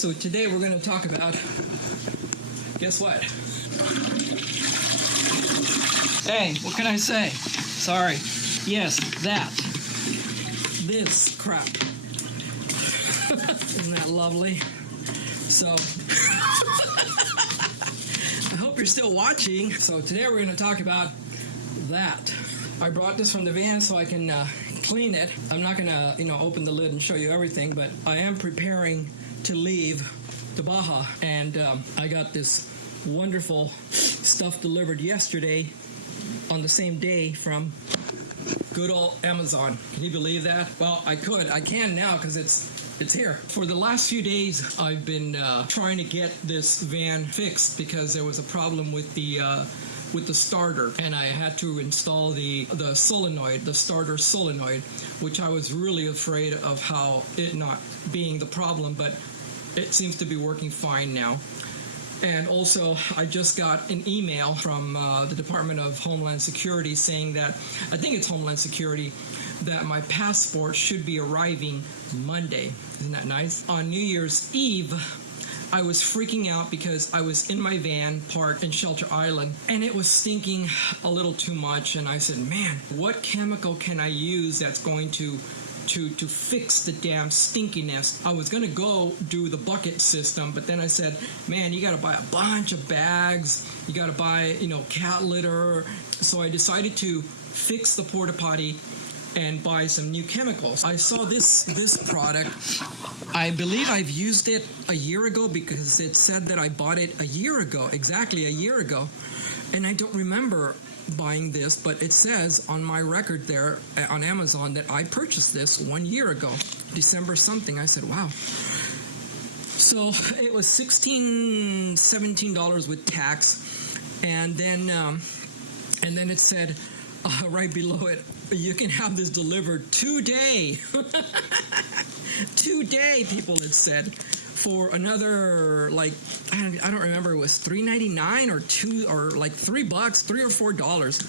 So today we're going to talk about, guess what? Hey, what can I say? Sorry. Yes, that. This crap. Isn't that lovely? So, I hope you're still watching. So today we're going to talk about that. I brought this from the van so I can clean it. I'm not going to, open the lid and show you everything, but I am preparing to leave to Baja, and I got this wonderful stuff delivered yesterday on the same day from good old Amazon. Can you believe that? Well, I can now because it's here. For the last few days, I've been trying to get this van fixed because there was a problem with the starter, and I had to install the solenoid, the starter solenoid, which I was really afraid of how it not being the problem, but it seems to be working fine now. And also, I just got an email from the Department of Homeland Security saying that, I think it's Homeland Security, that my passport should be arriving Monday. Isn't that nice? On New Year's Eve, I was freaking out because I was in my van parked in Shelter Island and it was stinking a little too much, and I said, man, what chemical can I use that's going to fix the damn stinkiness? I was going to go do the bucket system, but then I said, man, you got to buy a bunch of bags, you got to buy, cat litter. So I decided to fix the Porta-Potty and buy some new chemicals. I saw this product. I believe I've used it a year ago because it said that I bought it a year ago, exactly a year ago. And I don't remember buying this, but it says on my record there on Amazon that I purchased this 1 year ago, December something. I said, wow. So it was $17 with tax, and then it said right below it, you can have this delivered today. Today, people had said, for another, like, I don't remember, it was $3.99 or $2 or like $3, $3 or $4.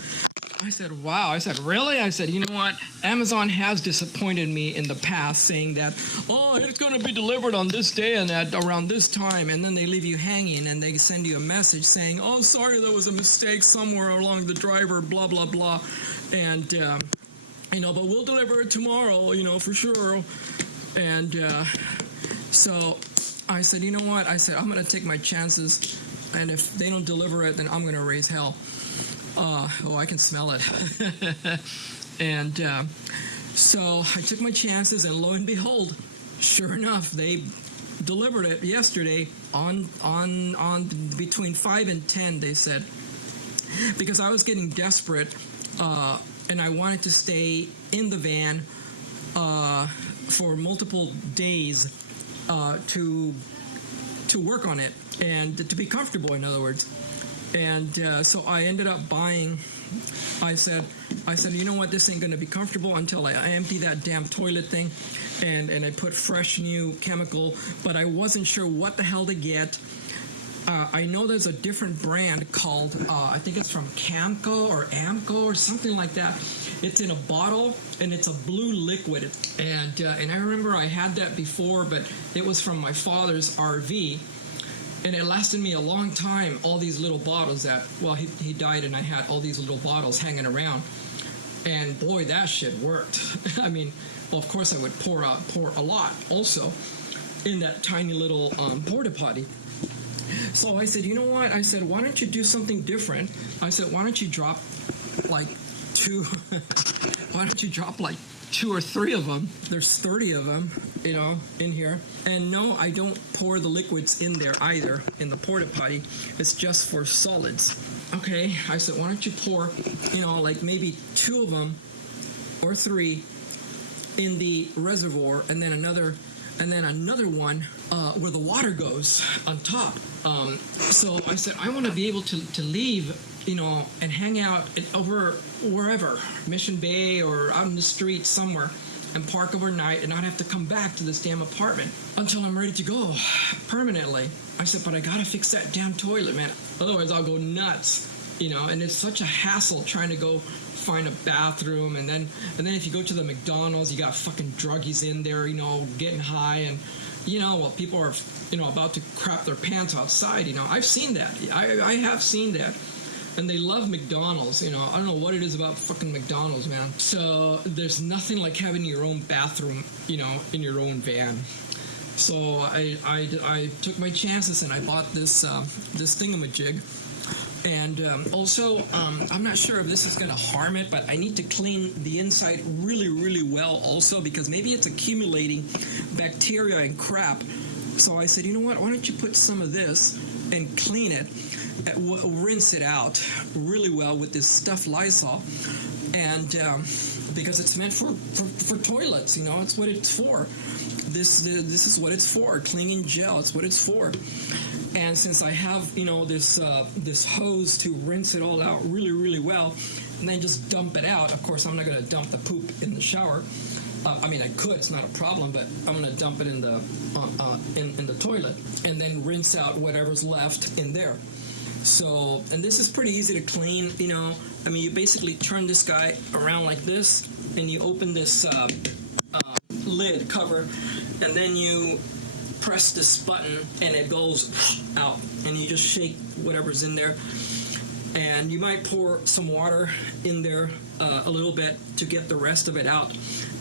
I said, wow. I said, really? I said, you know what? Amazon has disappointed me in the past, saying that, oh, it's going to be delivered on this day and at around this time, and then they leave you hanging and they send you a message saying, oh, sorry, there was a mistake somewhere along the driver, blah, blah, blah. And, but we'll deliver it tomorrow, for sure. And so I said, you know what? I said, I'm going to take my chances, and if they don't deliver it, then I'm going to raise hell. I can smell it. And so I took my chances, and lo and behold, sure enough, they delivered it yesterday on between 5 and 10, they said, because I was getting desperate, and I wanted to stay in the van for multiple days to work on it and to be comfortable, in other words. And so I ended up buying. I said, you know what, this ain't going to be comfortable until I empty that damn toilet thing, and I put fresh new chemical, but I wasn't sure what the hell to get. I know there's a different brand called, I think it's from Camco or Amco or something like that. It's in a bottle, and it's a blue liquid. And I remember I had that before, but it was from my father's RV. And it lasted me a long time, all these little bottles that, well, he died and I had all these little bottles hanging around. And boy, that shit worked. I mean, well, of course I would pour a lot also in that tiny little Porta-Potty. So I said, you know what? I said, why don't you do something different? I said, why don't you drop like two or three of them? There's 30 of them, in here. And no, I don't pour the liquids in there either, in the Porta-Potty. It's just for solids. Okay, I said, why don't you pour, like maybe 2 of them or 3 in the reservoir, and then another one where the water goes on top. So I said, I want to be able to leave, and hang out over wherever, Mission Bay or out in the street somewhere, and park overnight and not have to come back to this damn apartment until I'm ready to go permanently. I said, but I gotta fix that damn toilet, man. Otherwise I'll go nuts, and it's such a hassle trying to go find a bathroom, and then if you go to the McDonald's, you got fucking druggies in there, getting high, and well, people are, about to crap their pants outside. I've seen that. I have seen that. And they love McDonald's. I don't know what it is about fucking McDonald's, man. So there's nothing like having your own bathroom, in your own van. So I took my chances and I bought this thingamajig. And also, I'm not sure if this is going to harm it, but I need to clean the inside really, really well also, because maybe it's accumulating bacteria and crap. So I said, you know what, why don't you put some of this and clean it, rinse it out really well with this stuff Lysol, and because it's meant for toilets, it's what it's for. This is what it's for, cleaning gel, it's what it's for. And since I have, this hose to rinse it all out really, really well, and then just dump it out. Of course, I'm not going to dump the poop in the shower. I could, it's not a problem, but I'm going to dump it in the in the toilet, and then rinse out whatever's left in there. So, and this is pretty easy to clean. You basically turn this guy around like this, and you open this lid cover, and then you press this button and it goes out, and you just shake whatever's in there, and you might pour some water in there a little bit to get the rest of it out,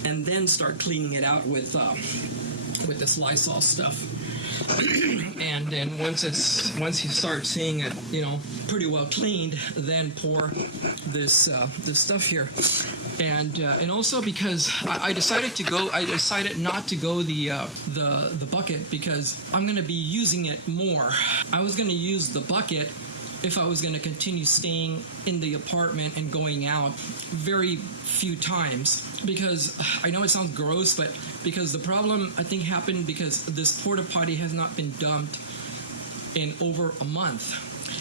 and then start cleaning it out with this Lysol stuff. And then once you start seeing it, pretty well cleaned, then pour this stuff here. And also because I decided not to go the bucket, because I'm going to be using it more. I was going to use the bucket if I was going to continue staying in the apartment and going out very few times, because I know it sounds gross, but because the problem I think happened because this Porta-Potty has not been dumped in over a month.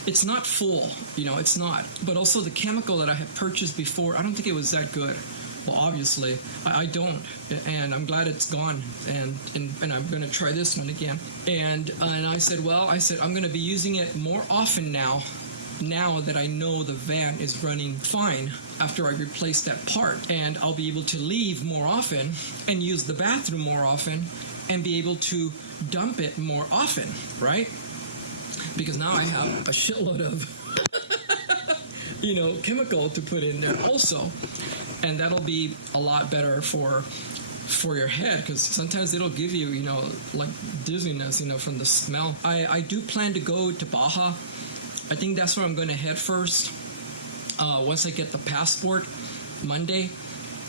It's not full, it's not. But also the chemical that I had purchased before, I don't think it was that good. Well, obviously, I don't, and I'm glad it's gone, and I'm going to try this one again. And I said, I'm going to be using it more often now that I know the van is running fine after I replace that part. And I'll be able to leave more often and use the bathroom more often and be able to dump it more often, right? Because now I have a shitload of, chemical to put in there also. And that'll be a lot better for your head, because sometimes it'll give you, like dizziness, from the smell. I do plan to go to Baja. I think that's where I'm going to head first. Once I get the passport Monday.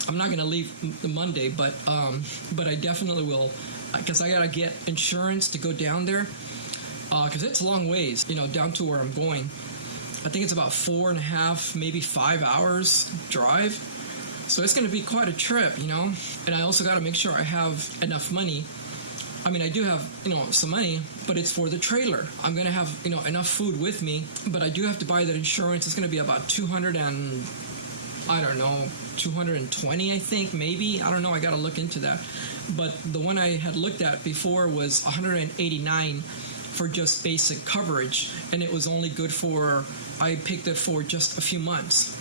I'm not going to leave the Monday, but I definitely will, because I got to get insurance to go down there, because it's a long ways, down to where I'm going. I think it's about 4.5, maybe 5 hours drive. So it's going to be quite a trip, And I also got to make sure I have enough money. I do have, some money, but it's for the trailer. I'm going to have, enough food with me, but I do have to buy that insurance. It's going to be about 220, I think, maybe. I don't know. I got to look into that. But the one I had looked at before was 189 for just basic coverage, and it was only good I picked it for just a few months.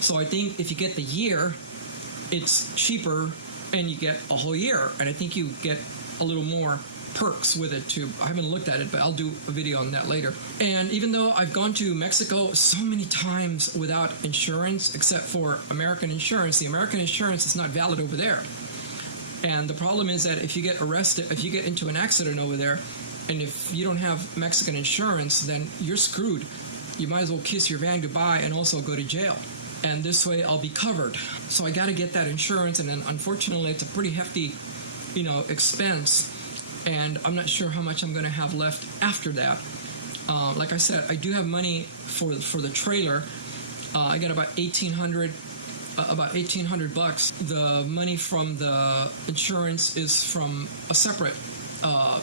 So I think if you get the year, it's cheaper, and you get a whole year. And I think you get a little more perks with it too. I haven't looked at it, but I'll do a video on that later. And even though I've gone to Mexico so many times without insurance, except for American insurance, the American insurance is not valid over there. And the problem is that if you get arrested, if you get into an accident over there, and if you don't have Mexican insurance, then you're screwed. You might as well kiss your van goodbye and also go to jail. And this way I'll be covered. So I got to get that insurance, and then unfortunately it's a pretty hefty, expense, and I'm not sure how much I'm going to have left after that. Like I said, I do have money for the trailer. I got about $1,800 bucks. The money from the insurance is from a separate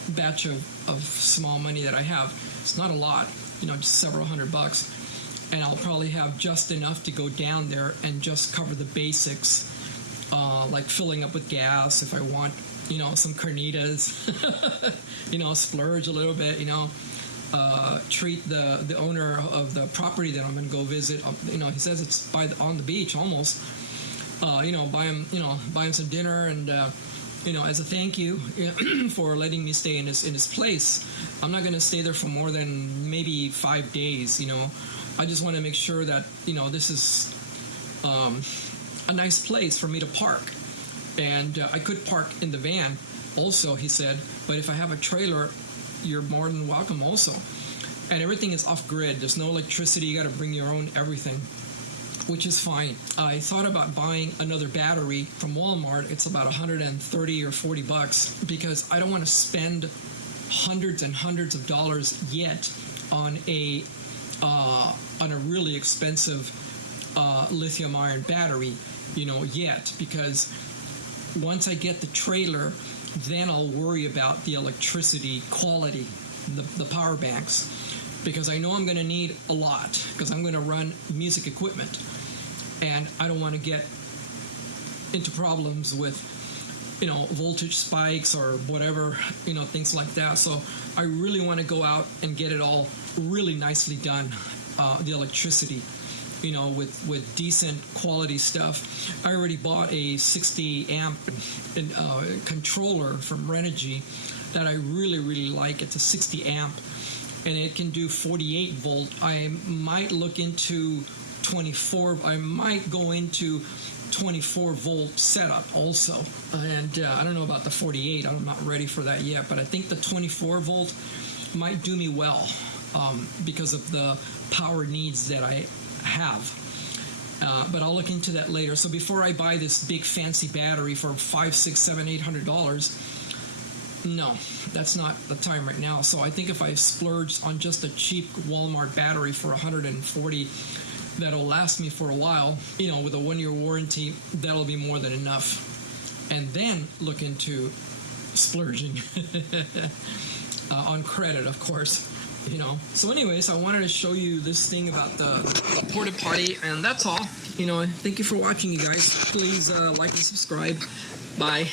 batch of small money that I have. It's not a lot, just several $100. And I'll probably have just enough to go down there and just cover the basics, like filling up with gas if I want, some carnitas, splurge a little bit, treat the owner of the property that I'm going to go visit. He says it's on the beach almost. Buy him some dinner and as a thank you for letting me stay in this place. I'm not going to stay there for more than maybe 5 days. I just want to make sure that this is a nice place for me to park, and I could park in the van also, he said, but if I have a trailer, you're more than welcome also. And everything is off grid. There's no electricity. You got to bring your own everything, which is fine. I thought about buying another battery from Walmart. It's about 130 or 40 bucks because I don't want to spend hundreds and hundreds of dollars yet on a really expensive lithium ion battery, yet, because once I get the trailer, then I'll worry about the electricity quality, the power banks, because I know I'm going to need a lot because I'm going to run music equipment, and I don't want to get into problems with voltage spikes or whatever, things like that. So I really want to go out and get it all really nicely done, the electricity, with decent quality stuff. I already bought a 60 amp controller from Renogy that I really, really like. It's a 60 amp, and it can do 48 volt. I might look into 24. I might go into 24 volt setup also, and I don't know about the 48. I'm not ready for that yet, but I think the 24 volt might do me well because of the power needs that I have. But I'll look into that later. So before I buy this big fancy battery for $500, $600, $700, $800, no, that's not the time right now. So I think if I splurge on just a cheap Walmart battery for $140, that'll last me for a while, with a 1-year warranty, that'll be more than enough. And then look into splurging on credit, of course. So anyways, I wanted to show you this thing about the Porta-Potty, and that's all. Thank you for watching, you guys. Please like and subscribe. Bye.